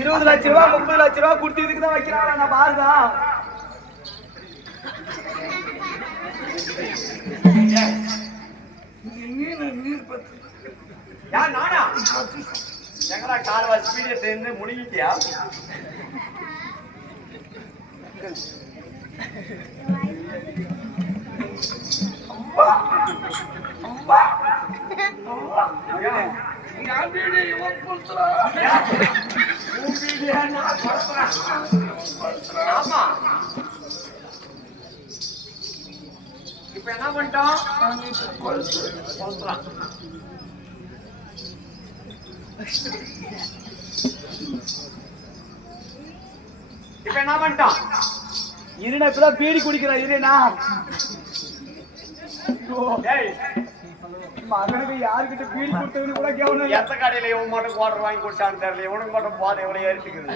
20 லட்சம் ரூபா 30 லட்சம் ரூபா கொடுத்து இதுக்கு தான் வைக்கிறாங்களா? நான் பாருங்க. நானா எங்கடா கால்வா ஸ்பீடிய தேர்ந்து முடிக்கிட்டியா? ஆமா இப்ப என்ன பண்ணிட்டோம்? இப்ப என்ன பண்ணிட்டான்? இருனா இப்பதான் பீடி குடிக்கிற இருனா. மகனுக்கு யாருக்கிட்ட பீடி கொடுத்தவனு கூட கேவணும். எத்த கடையில இவன் மட்டும் குவார்டர் வாங்கி குடிச்சான்னு தெரியல. இவனுக்கு மட்டும் போதை எவ்வளவு ஏறிட்டுக்குது.